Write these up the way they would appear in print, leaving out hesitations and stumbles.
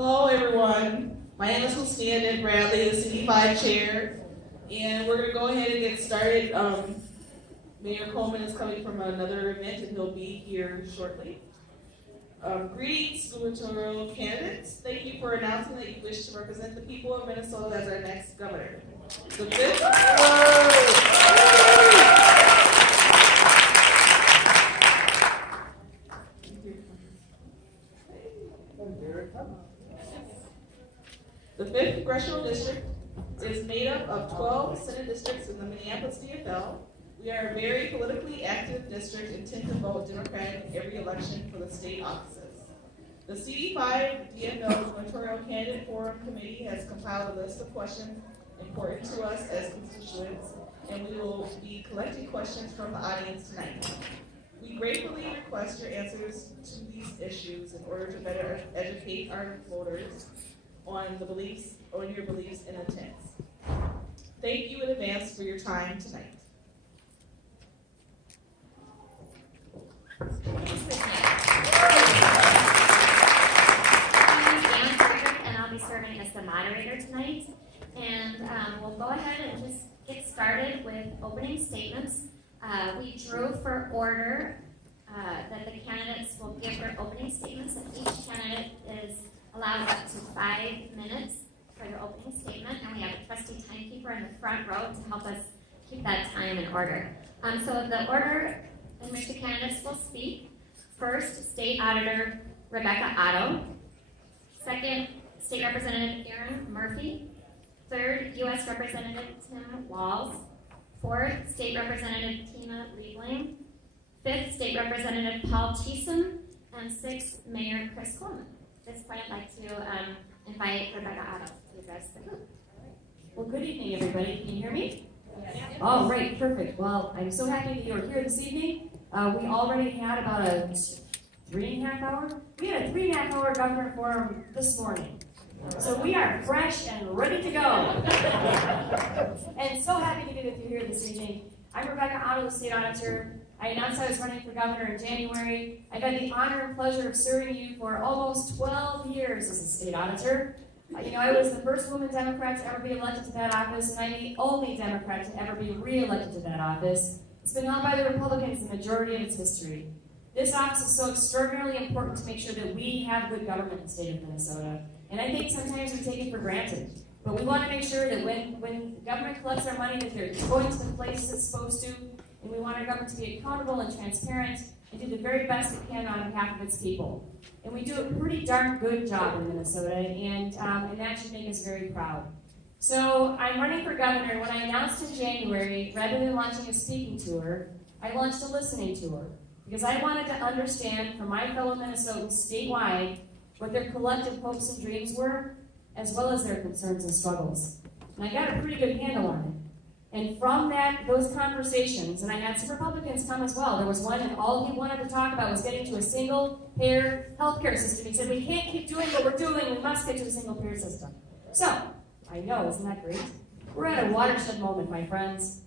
Hello, everyone. My name is Lucia Bradley, the CD5 chair, and we're going to go ahead and get started. Mayor Coleman is coming from another event, and he'll be here shortly. Greetings, gubernatorial candidates. Thank you for announcing that you wish to represent the people of Minnesota as our next governor. The fifth. The 5th Congressional District is made up of 12 Senate districts in the Minneapolis DFL. We are a very politically active district and tend to vote Democratic in every election for the state offices. The CD5 DFL Gubernatorial Candidate Forum Committee has compiled a list of questions important to us as constituents, and we will be collecting questions from the audience tonight. We gratefully request your answers to these issues in order to better educate our voters on your beliefs and intents. Thank you in advance for your time tonight. And I'll be serving as the moderator tonight. And we'll go ahead and just get started with opening statements. We drew for order that the candidates will give their opening statements, and each candidate is allowed up to 5 minutes for their opening statement, and we have a trusty timekeeper in the front row to help us keep that time in order. So the order in which the candidates will speak: first, State Auditor Rebecca Otto; second, State Representative Aaron Murphy; third, U.S. Representative Tim Walz; fourth, State Representative Tina Liebling; fifth, State Representative Paul Thiessen; and sixth, Mayor Chris Coleman. At this point, I'd like to invite Rebecca Otto to address the group. Well, good evening, everybody. Can you hear me? Yes. Oh, great, perfect. Well, I'm so happy that you're here this evening. We already had about a 3.5 hour. We had a 3.5 hour government forum this morning. So we are fresh and ready to go. And so happy to be with you here this evening. I'm Rebecca Otto, the state auditor. I announced I was running for governor in January. I've had the honor and pleasure of serving you for almost 12 years as a state auditor. I was the first woman Democrat to ever be elected to that office, and I'm the only Democrat to ever be re-elected to that office. It's been held by the Republicans the majority of its history. This office is so extraordinarily important to make sure that we have good government in the state of Minnesota. And I think sometimes we take it for granted. But we want to make sure that when government collects our money, that they're going to the places it's supposed to. And we want our government to be accountable and transparent and do the very best it can on behalf of its people. And we do a pretty darn good job in Minnesota, and that should make us very proud. So I'm running for governor, and when I announced in January, rather than launching a speaking tour, I launched a listening tour. Because I wanted to understand from my fellow Minnesotans statewide what their collective hopes and dreams were, as well as their concerns and struggles. And I got a pretty good handle on it. And from those conversations, and I had some Republicans come as well. There was one, and all he wanted to talk about was getting to a single-payer healthcare system. He said, we can't keep doing what we're doing. We must get to a single-payer system. So, I know, isn't that great? We're at a watershed moment, my friends.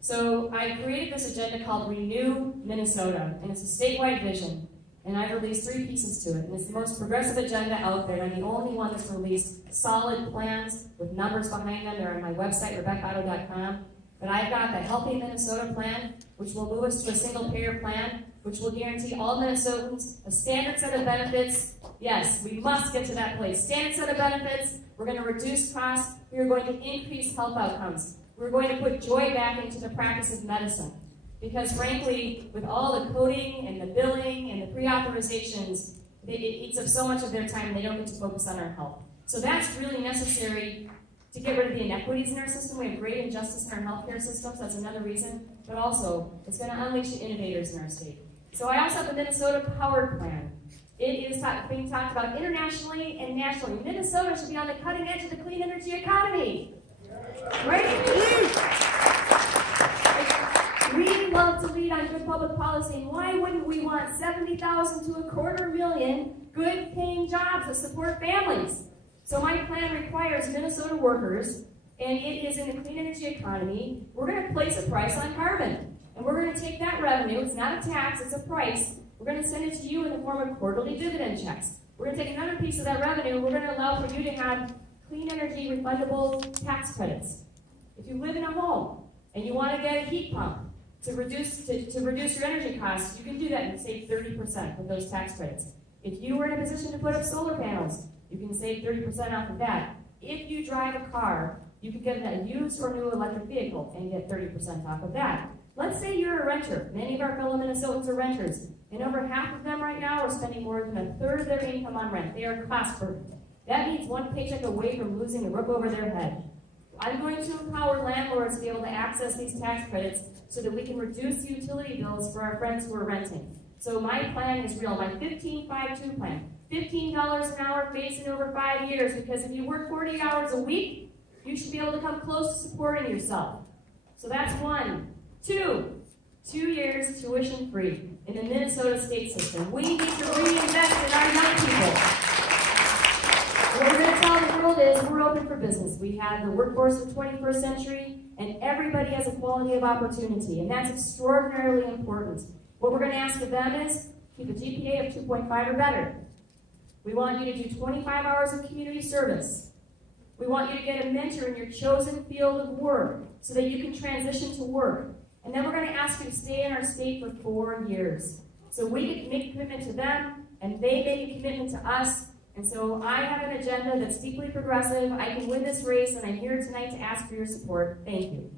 So I created this agenda called Renew Minnesota, and it's a statewide vision. And I've released 3 pieces to it. And it's the most progressive agenda out there. I'm the only one that's released solid plans with numbers behind them. They're on my website, RebeccaOtto.com. But I've got the Healthy Minnesota plan, which will move us to a single-payer plan, which will guarantee all Minnesotans a standard set of benefits. Yes, we must get to that place. Standard set of benefits. We're going to reduce costs. We are going to increase health outcomes. We're going to put joy back into the practice of medicine. Because frankly, with all the coding and the billing and the pre-authorizations, it eats up so much of their time and they don't get to focus on our health. So that's really necessary to get rid of the inequities in our system. We have great injustice in our healthcare systems, that's another reason. But also, it's going to unleash the innovators in our state. So I also have the Minnesota Powered Plan. It is being talked about internationally and nationally. Minnesota should be on the cutting edge of the clean energy economy. Right? We love to lead on good public policy, and why wouldn't we want 70,000 to 250,000 good-paying jobs that support families? So my plan requires Minnesota workers, and it is in the clean energy economy. We're going to place a price on carbon, and we're going to take that revenue. It's not a tax, it's a price. We're going to send it to you in the form of quarterly dividend checks. We're going to take another piece of that revenue. We're going to allow for you to have clean energy refundable tax credits. If you live in a home and you want to get a heat pump to reduce your energy costs, you can do that and save 30% with those tax credits. If you were in a position to put up solar panels, you can save 30% off of that. If you drive a car, you can get a used or new electric vehicle and get 30% off of that. Let's say you're a renter. Many of our fellow Minnesotans are renters, and over half of them right now are spending more than a third of their income on rent. They are cost burdened. That means one paycheck away from losing a roof over their head. I'm going to empower landlords to be able to access these tax credits so that we can reduce the utility bills for our friends who are renting. So my plan is real, my 15-5-2 plan. $15 an hour phased in over 5 years, because if you work 40 hours a week, you should be able to come close to supporting yourself. So that's 1. 2 years tuition free in the Minnesota state system. We need to reinvest in our young people. What we're going to tell the world is we're open for business. We have the workforce of the 21st century, and everybody has equality of opportunity, and that's extraordinarily important. What we're going to ask of them is keep a GPA of 2.5 or better. We want you to do 25 hours of community service. We want you to get a mentor in your chosen field of work so that you can transition to work. And then we're going to ask you to stay in our state for 4 years. So we can make a commitment to them, and they make a commitment to us. And so I have an agenda that's deeply progressive. I can win this race, and I'm here tonight to ask for your support. Thank you.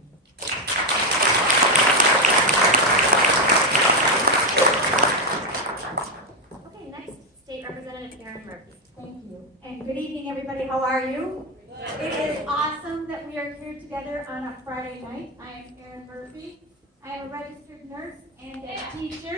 Okay, next, State Representative Karen Murphy. Thank you. And good evening, everybody. How are you? It is awesome that we are here together on a Friday night. I am Karen Murphy. I am a registered nurse and a teacher.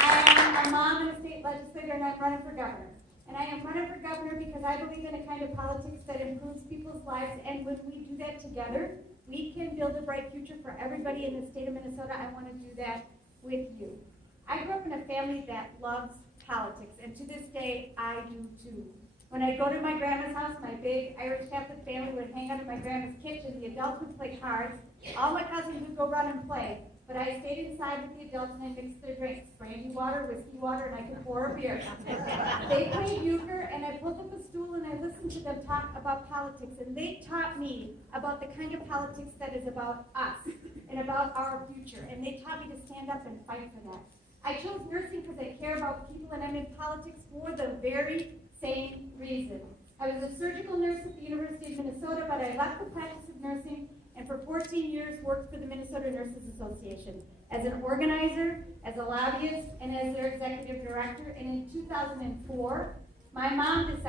I am a mom and a state legislator, and I'm running for governor. And I am running for governor because I believe in a kind of politics that improves people's lives. And when we do that together, we can build a bright future for everybody in the state of Minnesota. I want to do that with you. I grew up in a family that loves politics, and to this day, I do too. When I go to my grandma's house, my big Irish Catholic family would hang out in my grandma's kitchen. The adults would play cards. All my cousins would go run and play. But I stayed inside with the adults and I mixed their drinks. Brandy water, whiskey water, and I could pour a beer. They played euchre, and I pulled up a stool and I listened to them talk about politics. And they taught me about the kind of politics that is about us and about our future. And they taught me to stand up and fight for that. I chose nursing because I care about people, and I'm in politics for the very same reason. I was a surgical nurse at the University of Minnesota, but I left the practice of nursing and for 14 years worked for the Minnesota Nurses Association as an organizer, as a lobbyist, and as their executive director. And in 2004, my mom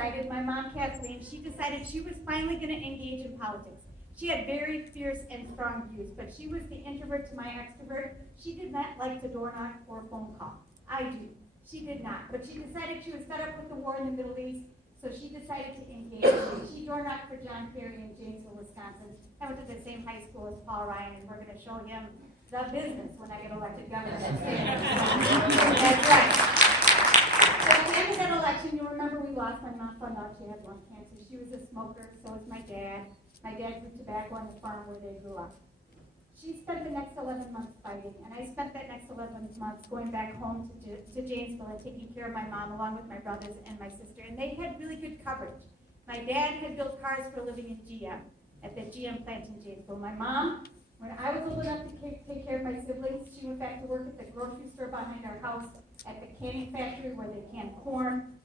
Kathleen, she decided she was finally going to engage in politics. She had very fierce and strong views, but she was the introvert to my extrovert. She did not like to door knock or phone call. I do. She did not. But she decided she was fed up with the war in the Middle East, so she decided to engage. She door knocked for John Kerry in Janesville, Wisconsin. I went to the same high school as Paul Ryan, and we're going to show him the business when I get elected governor. That's right. So at the end of that election, you'll remember we lost. My mom found out she had lung cancer. She was a smoker, so was my dad. My dad grew tobacco on the farm where they grew up. She spent the next 11 months fighting, and I spent that next 11 months going back home to Janesville and taking care of my mom along with my brothers and my sister, and they had really good coverage. My dad had built cars for a living in GM, at the GM plant in Janesville. My mom, when I was old enough to take care of my siblings, she went back to work at the grocery store behind our house, at the canning factory where they canned corn,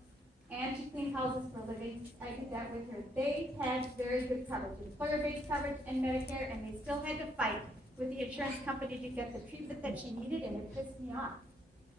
and she cleaned houses for a living. I did that with her. They had very good coverage, employer-based coverage and Medicare, and they still had to fight with the insurance company to get the treatment that she needed, and it pissed me off.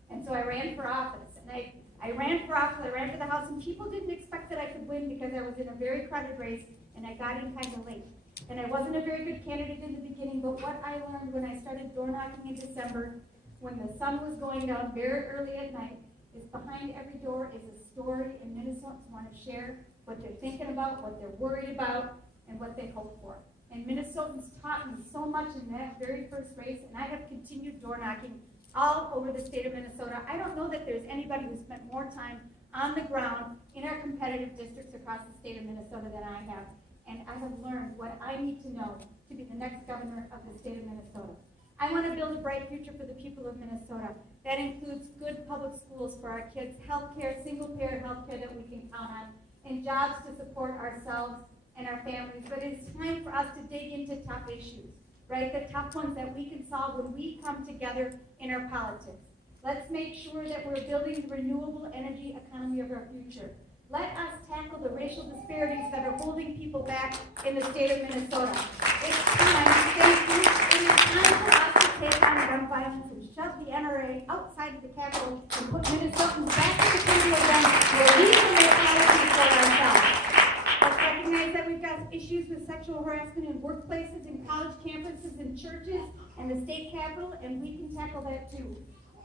And so I ran for office, and I ran for office, I ran for the House, and people didn't expect that I could win because I was in a very crowded race, and I got in kind of late. And I wasn't a very good candidate in the beginning, but what I learned when I started door knocking in December, when the sun was going down very early at night, is behind every door is a story, and Minnesotans want to share what they're thinking about, what they're worried about, and what they hope for. And Minnesotans taught me so much in that very first race, and I have continued door knocking all over the state of Minnesota. I don't know that there's anybody who spent more time on the ground in our competitive districts across the state of Minnesota than I have. And I have learned what I need to know to be the next governor of the state of Minnesota. I want to build a bright future for the people of Minnesota. That includes good good public schools for our kids, healthcare, single-payer healthcare that we can count on, and jobs to support ourselves and our families. But it's time for us to dig into tough issues, right? The tough ones that we can solve when we come together in our politics. Let's make sure that we're building the renewable energy economy of our future. Let us tackle the racial disparities that are holding people back in the state of Minnesota. It's time, thank you, it is time for us to take on gun violence and shove the NRA outside of the Capitol and put Minnesotans back in the country again where we can make policies for ourselves. Let's recognize that we've got issues with sexual harassment in workplaces, in college campuses, in churches, and the state capitol, and we can tackle that too.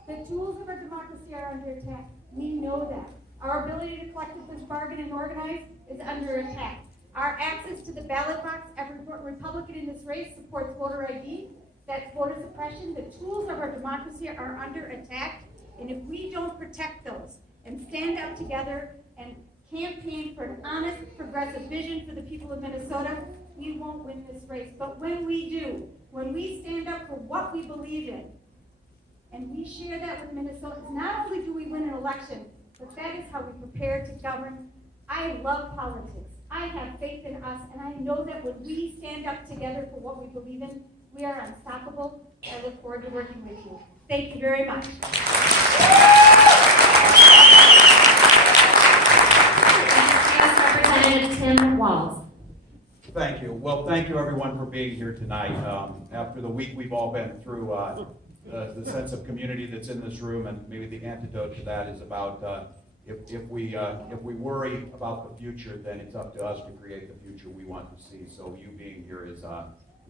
The tools of our democracy are under attack. We know that. Our ability to collectively bargain and organize is under attack. Our access to the ballot box, every Republican in this race supports voter ID. That's voter suppression. The tools of our democracy are under attack. And if we don't protect those and stand up together and campaign for an honest, progressive vision for the people of Minnesota, we won't win this race. But when we do, when we stand up for what we believe in, and we share that with Minnesotans, not only do we win an election, but that is how we prepare to govern. I love politics. I have faith in us, and I know that when we stand up together for what we believe in, we are unstoppable. I look forward to working with you. Thank you very much. Representative Tim Walz. Thank you. Well, thank you everyone for being here tonight. After the week we've all been through, the sense of community that's in this room, and maybe the antidote to that is about if we worry about the future, then it's up to us to create the future we want to see. So you being here is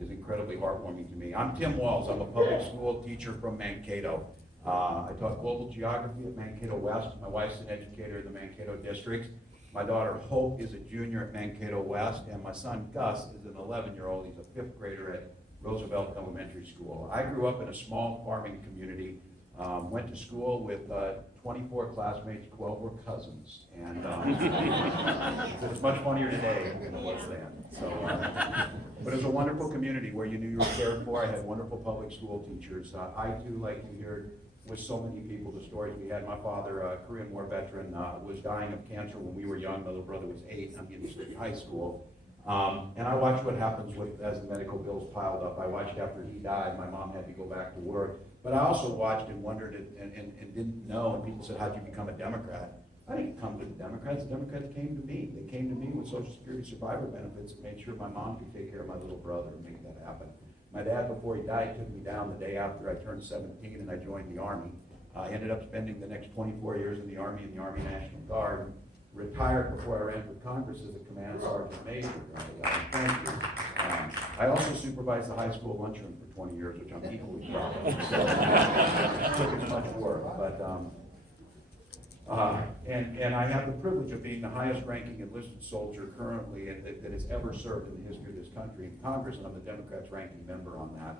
incredibly heartwarming to me. I'm Tim Walz. I'm a public school teacher from Mankato. I taught global geography at Mankato West. My wife's an educator in the Mankato district. My daughter Hope is a junior at Mankato West, and my son Gus is an 11-year-old. He's a 5th grader at Roosevelt Elementary School. I grew up in a small farming community, went to school with 24 classmates, 12 were cousins, and it's much funnier today than it was then. So, but it was a wonderful community where you knew you were cared for. I had wonderful public school teachers. I too like to hear with so many people the stories we had. My father, a Korean War veteran, was dying of cancer when we were young. My little brother was 8. I'm in high school. And I watched what happens as the medical bills piled up. I watched after he died, my mom had to go back to work. But I also watched and wondered and didn't know, and people said, how'd you become a Democrat? I didn't come to the Democrats came to me. They came to me with Social Security survivor benefits and made sure my mom could take care of my little brother and make that happen. My dad, before he died, took me down the day after I turned 17 and I joined the Army. I ended up spending the next 24 years in the Army National Guard. Retired before I ran for Congress as a command sergeant major. Thank you. I also supervised the high school lunchroom for 20 years, which I'm equally proud of. It took as much work, but and I have the privilege of being the highest ranking enlisted soldier currently that has ever served in the history of this country in Congress, and I'm the Democrats' ranking member on that.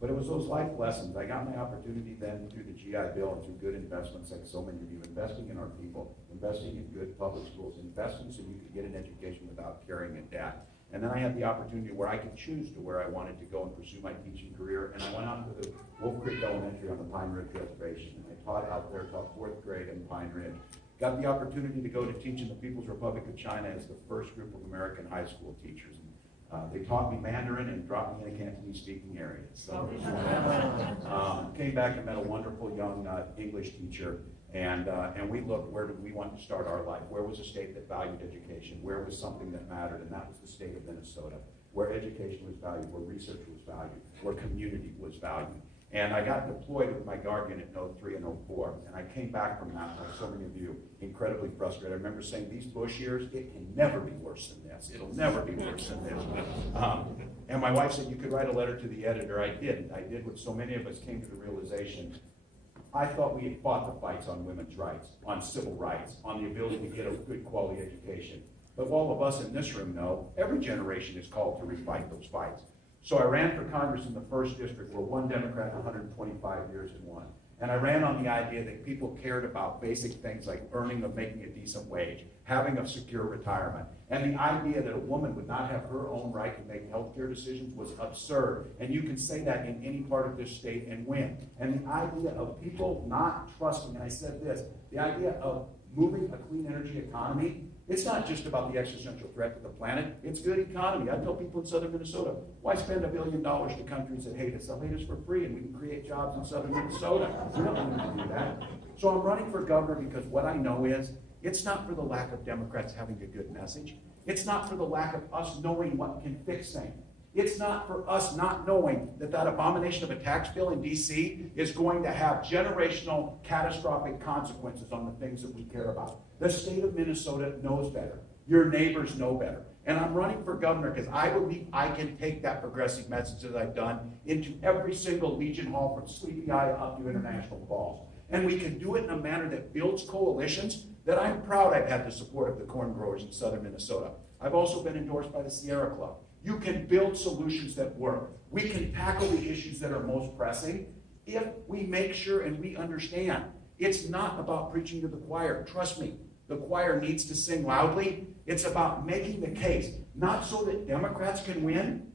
But it was those life lessons. I got my opportunity then through the GI Bill and through good investments like so many of you, investing in our people, investing in good public schools, investing so you could get an education without carrying a debt. And then I had the opportunity where I could choose to where I wanted to go and pursue my teaching career. And I went out to the Wolf Creek Elementary on the Pine Ridge Reservation. And I taught out there, taught 4th grade in Pine Ridge. Got the opportunity to go to teach in the People's Republic of China as the first group of American high school teachers. They taught me Mandarin and dropped me in a Cantonese-speaking area. So came back and met a wonderful young English teacher, and we looked, where did we want to start our life? Where was a state that valued education? Where was something that mattered? And that was the state of Minnesota, where education was valued, where research was valued, where community was valued. And I got deployed with my Guardian in 03 and 04, and I came back from that, like so many of you, incredibly frustrated. I remember saying, these Bush years, it can never be worse than this. It'll never be worse than this. And my wife said, you could write a letter to the editor. I did. I did what so many of us came to the realization. I thought we had fought the fights on women's rights, on civil rights, on the ability to get a good quality education. But all of us in this room know, every generation is called to refight those fights. So I ran for Congress in the 1st district, where one Democrat in 125 years had won. And I ran on the idea that people cared about basic things like earning or making a decent wage, having a secure retirement. And the idea that a woman would not have her own right to make healthcare decisions was absurd. And you can say that in any part of this state and win. And the idea of people not trusting, and I said this, the idea of moving a clean energy economy, it's not just about the existential threat to the planet, it's good economy. I tell people in southern Minnesota, why spend $1 billion to countries that hate us? They'll hate us for free and we can create jobs in southern Minnesota. We don't need to do that. So I'm running for governor because what I know is, it's not for the lack of Democrats having a good message. It's not for the lack of us knowing what can fix things. It's not for us not knowing that that abomination of a tax bill in D.C. is going to have generational, catastrophic consequences on the things that we care about. The state of Minnesota knows better. Your neighbors know better. And I'm running for governor because I believe I can take that progressive message that I've done into every single Legion Hall from Sleepy Eye up to International Falls. And we can do it in a manner that builds coalitions that I'm proud I've had the support of the corn growers in southern Minnesota. I've also been endorsed by the Sierra Club. You can build solutions that work. We can tackle the issues that are most pressing if we make sure and we understand. It's not about preaching to the choir. Trust me, the choir needs to sing loudly. It's about making the case, not so that Democrats can win,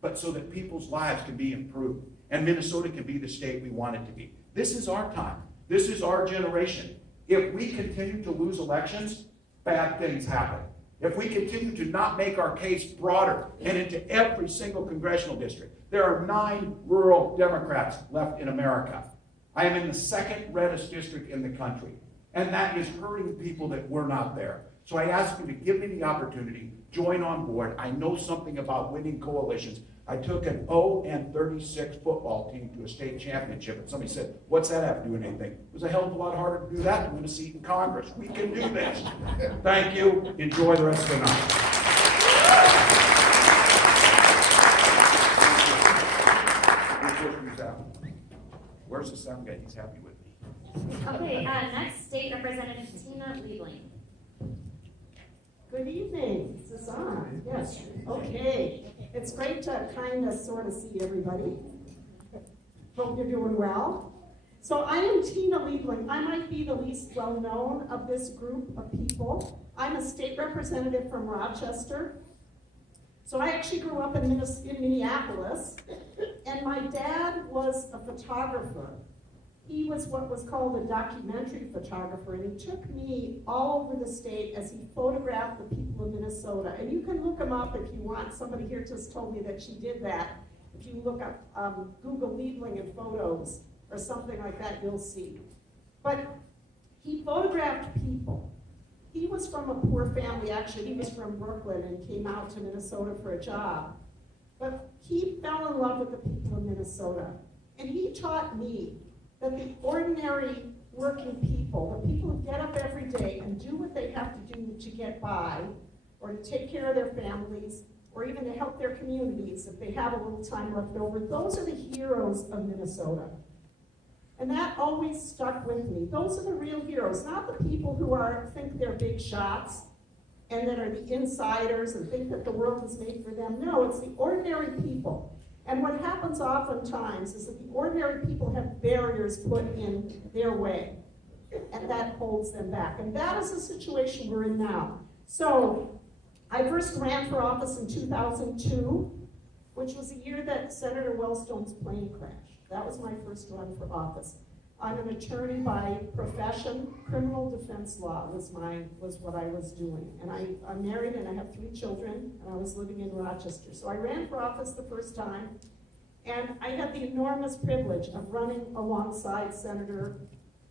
but so that people's lives can be improved. And Minnesota can be the state we want it to be. This is our time. This is our generation. If we continue to lose elections, bad things happen. If we continue to not make our case broader and into every single congressional district, there are 9 rural Democrats left in America. I am in the second reddest district in the country, and that is hurting people that were not there. So I ask you to give me the opportunity, join on board. I know something about winning coalitions. I took an 0-36 football team to a state championship, and somebody said, what's that have to do with anything? It was a hell of a lot harder to do that than win a seat in Congress. We can do this. Thank you. Enjoy the rest of the night. Where's the sound guy? He's happy with me. Okay, next, State Representative Tina Liebling. Good evening. Is this on? Yes. Okay. It's great to kind of sort of see everybody. Hope you're doing well. So I am Tina Liebling. I might be the least well known of this group of people. I'm a state representative from Rochester. So I actually grew up in Minneapolis, and my dad was a photographer. He was what was called a documentary photographer, and he took me all over the state as he photographed the people of Minnesota. And you can look him up if you want. Somebody here just told me that she did that. If you look up Google Liebling and photos or something like that, you'll see. But he photographed people. He was from a poor family, actually. He was from Brooklyn and came out to Minnesota for a job. But he fell in love with the people of Minnesota. And he taught me that the ordinary working people, the people who get up every day and do what they have to do to get by, or to take care of their families, or even to help their communities if they have a little time left over, those are the heroes of Minnesota. And that always stuck with me. Those are the real heroes, not the people who think they're big shots and that are the insiders and think that the world is made for them. No, it's the ordinary people. And what happens oftentimes is that the ordinary people have barriers put in their way, and that holds them back. And that is the situation we're in now. So I first ran for office in 2002, which was the year that Senator Wellstone's plane crashed. That was my first run for office. I'm an attorney by profession. Criminal defense law was what I was doing. And I'm married and I have 3 children, and I was living in Rochester. So I ran for office the first time, and I had the enormous privilege of running alongside Senator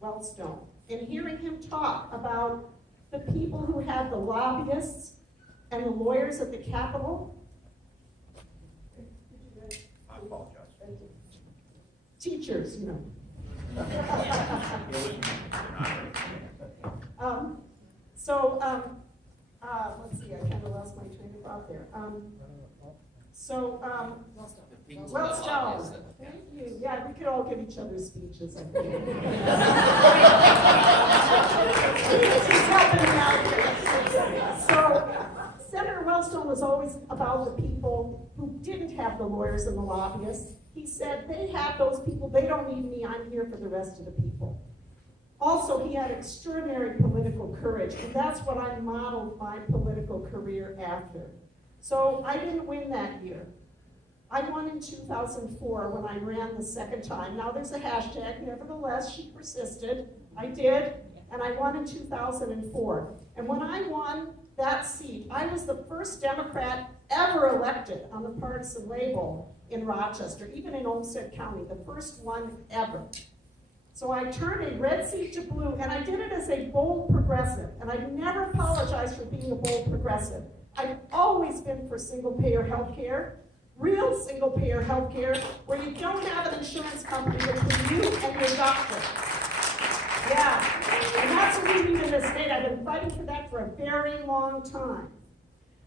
Wellstone and hearing him talk about the people who had the lobbyists and the lawyers at the Capitol. I apologize. Teachers, you know. Let's see, I kind of lost my train of thought there. Wellstone. Thank you. Yeah, we could all give each other speeches, I think. He's helping me out here. So, Senator Wellstone was always about the people who didn't have the lawyers and the lobbyists. He said, they have those people, they don't need me, I'm here for the rest of the people. Also, he had extraordinary political courage, and that's what I modeled my political career after. So I didn't win that year. I won in 2004 when I ran the second time. Now there's a hashtag, nevertheless, she persisted. I did, and I won in 2004. And when I won that seat, I was the first Democrat ever elected on the partisan label in Rochester, even in Olmsted County, the first one ever. So I turned a red seat to blue, and I did it as a bold progressive, and I've never apologized for being a bold progressive. I've always been for single-payer health care, real single-payer health care, where you don't have an insurance company between you and your doctor. Yeah, and that's what we need in this state. I've been fighting for that for a very long time.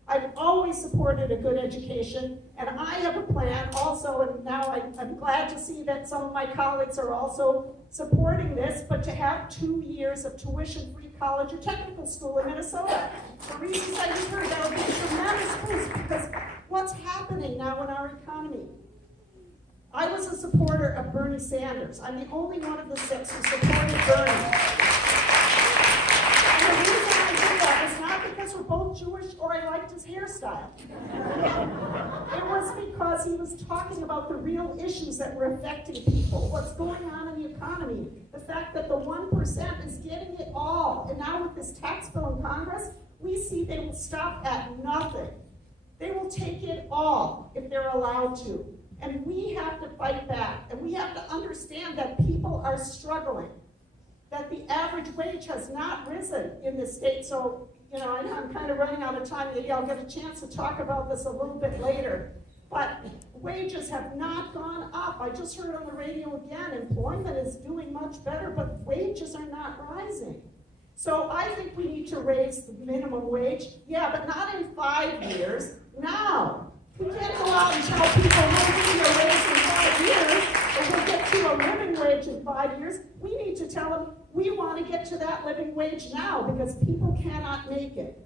I've always supported a good education, and I have a plan also, and now I'm glad to see that some of my colleagues are also supporting this, but to have 2 years of tuition-free college or technical school in Minnesota. For reasons I just heard, that will be a tremendous boost, because what's happening now in our economy? I was a supporter of Bernie Sanders. I'm the only one of the 6 who supported Bernie. And the reason I did that is not because we're both Jewish or I liked his hairstyle. It was because he was talking about the real issues that were affecting people, what's going on in the economy, the fact that the 1% is getting it all. And now with this tax bill in Congress, we see they will stop at nothing. They will take it all if they're allowed to. And we have to fight back, and we have to understand that people are struggling, that the average wage has not risen in this state. So, you know, I'm kind of running out of time. Maybe I'll get a chance to talk about this a little bit later. But wages have not gone up. I just heard on the radio again, employment is doing much better, but wages are not rising. So I think we need to raise the minimum wage. Yeah, but not in 5 years, now. We can't go out and tell people we'll give you a raise in 5 years, or we'll get you a living wage in 5 years. We need to tell them we want to get to that living wage now, because people cannot make it.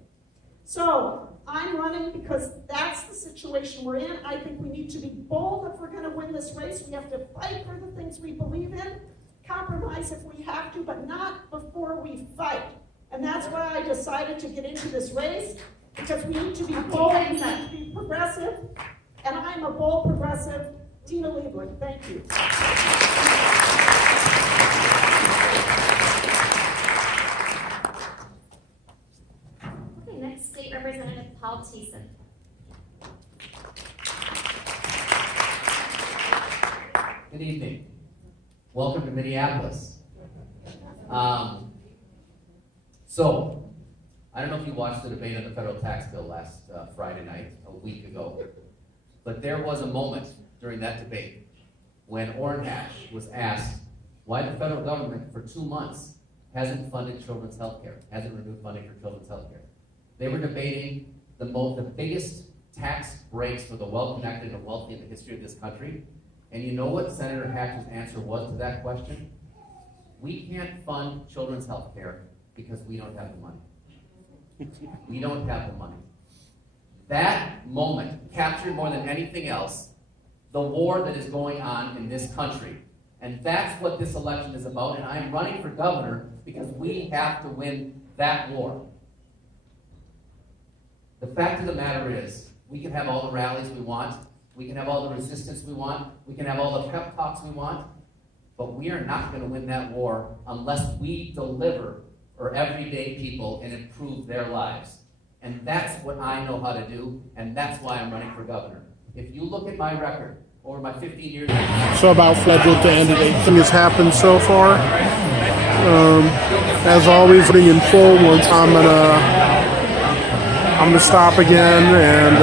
So I'm running because that's the situation we're in. I think we need to be bold if we're going to win this race. We have to fight for the things we believe in, compromise if we have to, but not before we fight. And that's why I decided to get into this race. Because we need to be bold, we need to be progressive, and I'm a bold progressive. Dina Liebling, thank you. Okay, next State Representative Paul Thiessen. Good evening. Welcome to Minneapolis. I don't know if you watched the debate on the federal tax bill last Friday night, a week ago, but there was a moment during that debate when Orrin Hatch was asked why the federal government for 2 months hasn't funded children's health care, hasn't renewed funding for children's health care. They were debating the biggest tax breaks for the well-connected and wealthy in the history of this country. And you know what Senator Hatch's answer was to that question? We can't fund children's health care because we don't have the money. We don't have the money. That moment captured more than anything else the war that is going on in this country. And that's what this election is about, and I'm running for governor because we have to win that war. The fact of the matter is, we can have all the rallies we want, we can have all the resistance we want, we can have all the pep talks we want, but we are not going to win that war unless we deliver for everyday people and improve their lives. And that's what I know how to do, and that's why I'm running for governor. If you look at my record over my 15 years... So about federal candidate, thing has happened so far. As always, voting in full once I'm gonna stop again and